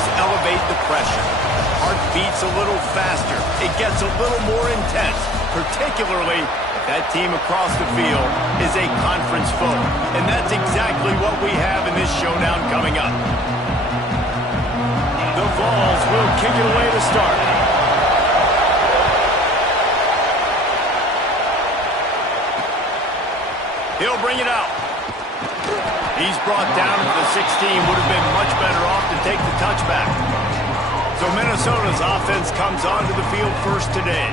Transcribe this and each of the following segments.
always elevate the pressure. Heart beats a little faster. It gets a little more intense, particularly if that team across the field is a conference foe. And that's exactly what we have in this showdown coming up. The Vols will kick it away to start. He'll bring it out. He's brought down to the 16. Would have been much better off to take the touchback. So Minnesota's offense comes onto the field first today.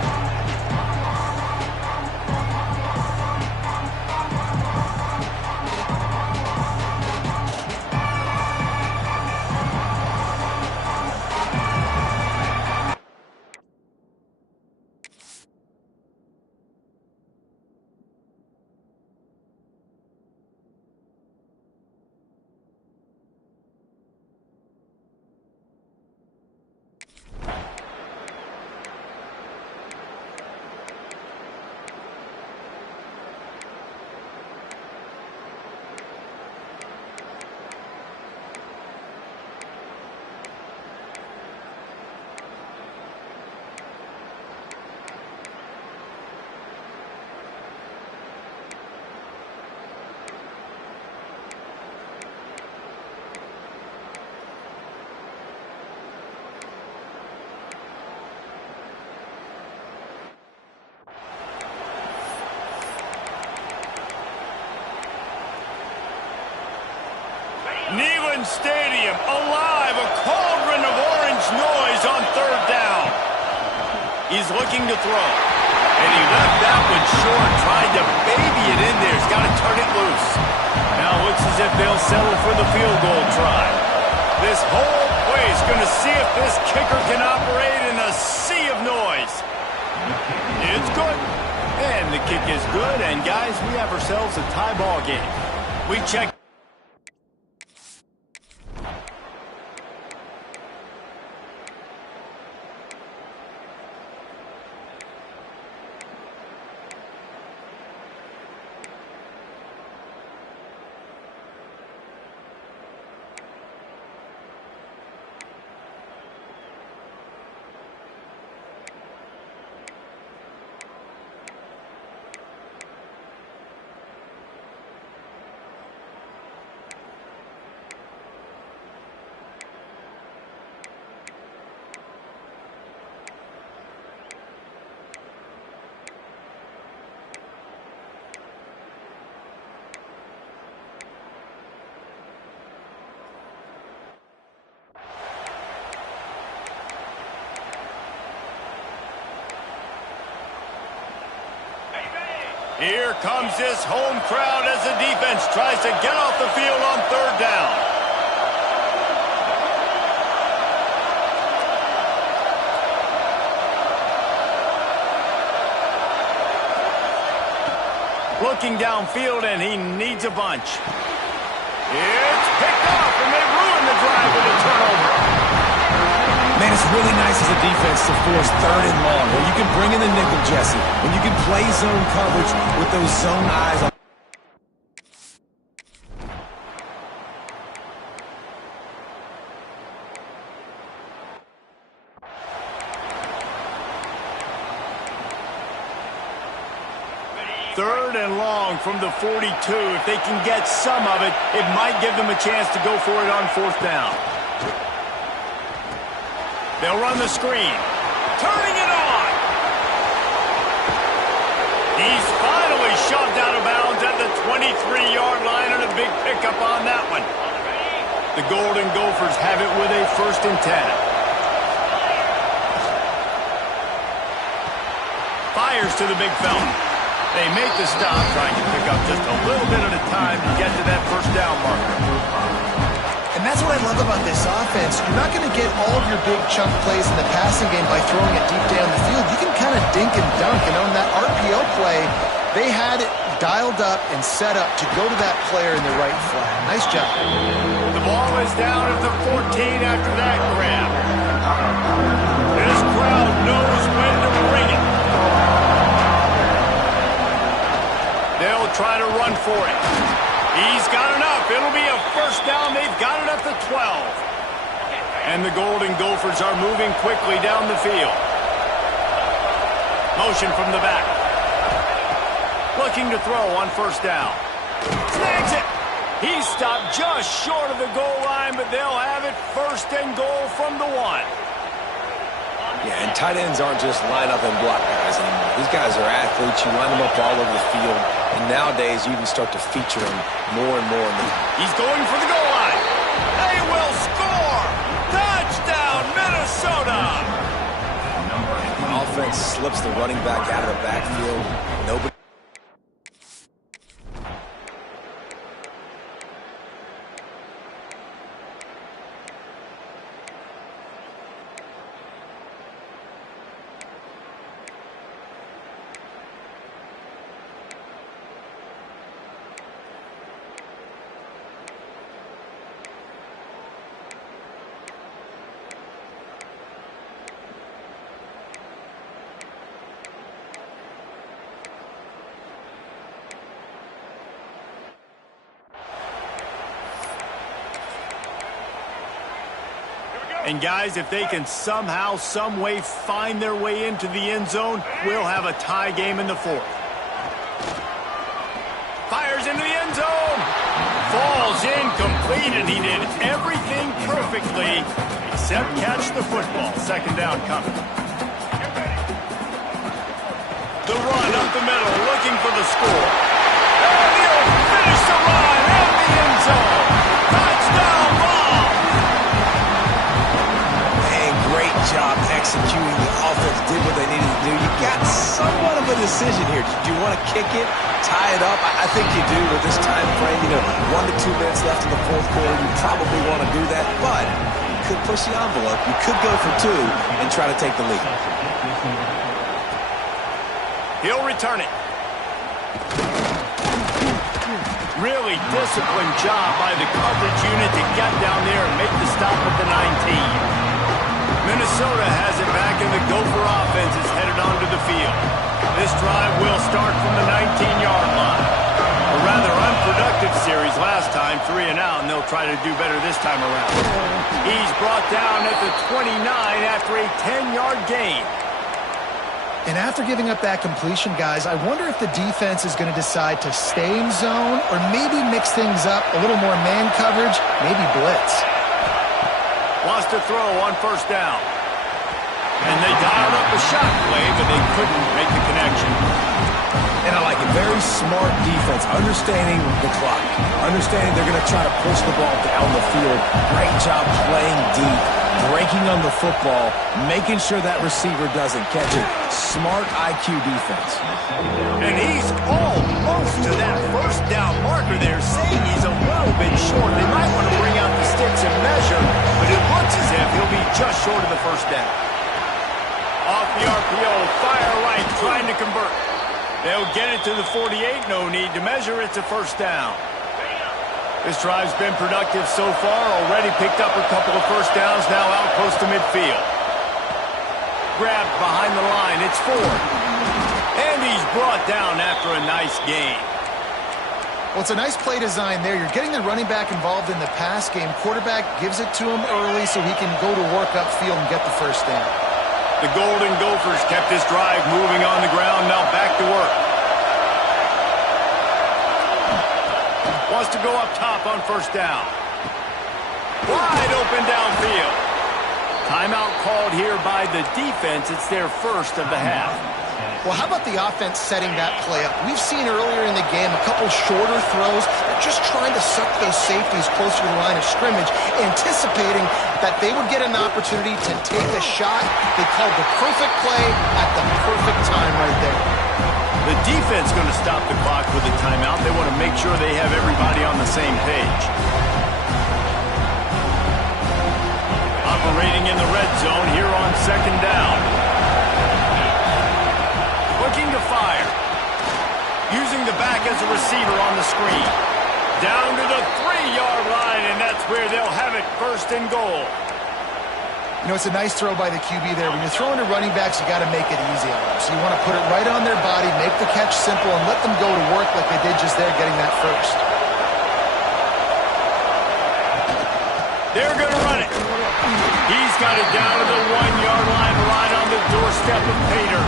Neyland Stadium, alive, a cauldron of orange noise on third down. He's looking to throw. And he left that one short, tried to baby it in there. He's got to turn it loose. Now it looks as if they'll settle for the field goal try. This whole place going to see if this kicker can operate in a sea of noise. It's good. And the kick is good. And guys, we have ourselves a tie ball game. We check. Here comes this home crowd as the defense tries to get off the field on third down. Looking downfield, and he needs a bunch. It's picked off, and they ruin the drive with a turnover. Man, it's really nice as a defense to force third and long, where you can bring in the nickel, Jesse, when you can play zone coverage with those zone eyes on. Third and long from the 42. If they can get some of it, it might give them a chance to go for it on fourth down. They'll run the screen. Turning it on. He's finally shoved out of bounds at the 23-yard line, and a big pickup on that one. The Golden Gophers have it with a 1st and 10. Fires to the big fella. They make the stop, trying to pick up just a little bit at a time to get to that first down marker. And that's what I love about this offense. You're not going to get all of your big chunk plays in the passing game by throwing it deep down the field. You can kind of dink and dunk. And on that RPO play, they had it dialed up and set up to go to that player in the right flat. Nice job. The ball is down at the 14 after that grab. This crowd knows when to bring it. They'll try to run for it. He's got enough. It'll be a first down. They've got it at the 12. And And the Golden Gophers are moving quickly down the field. Motion from the back. Looking to throw on first down. Snags it. He's stopped just short of the goal line, but they'll have it first and goal from the 1. Yeah, and tight ends aren't just line up and block guys anymore. These guys are athletes. You line them up all over the field. And nowadays, you can start to feature them more and more. He's going for the goal line. They will score! Touchdown, Minnesota! The offense slips the running back out of the backfield. Nobody. And guys, if they can somehow, some way find their way into the end zone, we'll have a tie game in the 4th. Fires into the end zone. Falls incomplete, and he did everything perfectly except catch the football. Second down coming. The run up the middle, looking for the score. And he'll finish the run in the end zone. Touchdown ball. Great job executing. The offense did what they needed to do. You got somewhat of a decision here. Do you want to kick it, tie it up? I think you do with this time frame. 1 to 2 minutes left in the 4th quarter. You probably want to do that, but you could push the envelope. You could go for 2 and try to take the lead. He'll return it. Really disciplined job by the coverage unit to get down there and make the stop at the 19. Minnesota has it back, and the Gopher offense is headed onto the field. This drive will start from the 19-yard line. A rather unproductive series last time, 3 and out, and they'll try to do better this time around. He's brought down at the 29 after a 10-yard gain. And after giving up that completion, guys, I wonder if the defense is going to decide to stay in zone or maybe mix things up, a little more man coverage, maybe blitz. Wants to throw on first down. And they dialed up a shot play, but they couldn't make the connection. And I like it. Very smart defense. Understanding the clock. Understanding they're going to try to push the ball down the field. Great job playing deep. Breaking on the football. Making sure that receiver doesn't catch it. Smart IQ defense. And he's almost to that first down marker there, saying he's a little bit short. They might want to bring out the sticks and measure, but it looks as if he'll be just short of the first down. Off the RPO, fire right, trying to convert. They'll get it to the 48, no need to measure, it's a first down. This drive's been productive so far, already picked up a couple of first downs, now out close to midfield. Grabbed behind the line, it's Ford. And he's brought down after a nice gain. Well, it's a nice play design there. You're getting the running back involved in the pass game. Quarterback gives it to him early so he can go to work upfield and get the first down. The Golden Gophers kept this drive moving on the ground, now back to work. Wants to go up top on first down. Wide open downfield. Timeout called here by the defense. It's their first of the half. Well, how about the offense setting that play up? We've seen earlier in the game a couple shorter throws. They're just trying to suck those safeties closer to the line of scrimmage, anticipating that they would get an opportunity to take a shot. They called the perfect play at the perfect time right there. The defense going to stop the clock with a timeout. They want to make sure they have everybody on the same page. Operating in the red zone here on second down. Looking to fire. Using the back as a receiver on the screen. Down to the 3-yard line, and that's where they'll have it, first and goal. You know, it's a nice throw by the QB there. When you're throwing to running backs, you got to make it easy on them. So you want to put it right on their body, make the catch simple, and let them go to work like they did just there, getting that first. They're going to run it. He's got it down to the 1-yard line, right on the doorstep of Pater.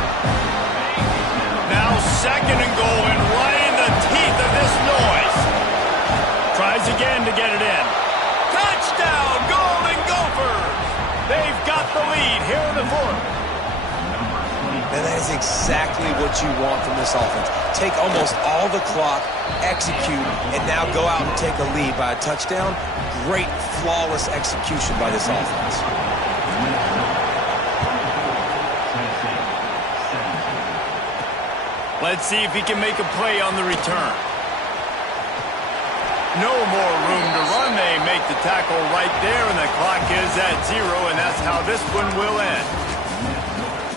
Now 2nd and goal, and right in the teeth of this noise. Tries again to get it in. Touchdown, Golden Gophers! They've got the lead here in the 4th. And that is exactly what you want from this offense. Take almost all the clock, execute, and now go out and take a lead by a touchdown. Great, flawless execution by this offense. Let's see if he can make a play on the return. No more room to run. They make the tackle right there, and the clock is at 0, and that's how this one will end.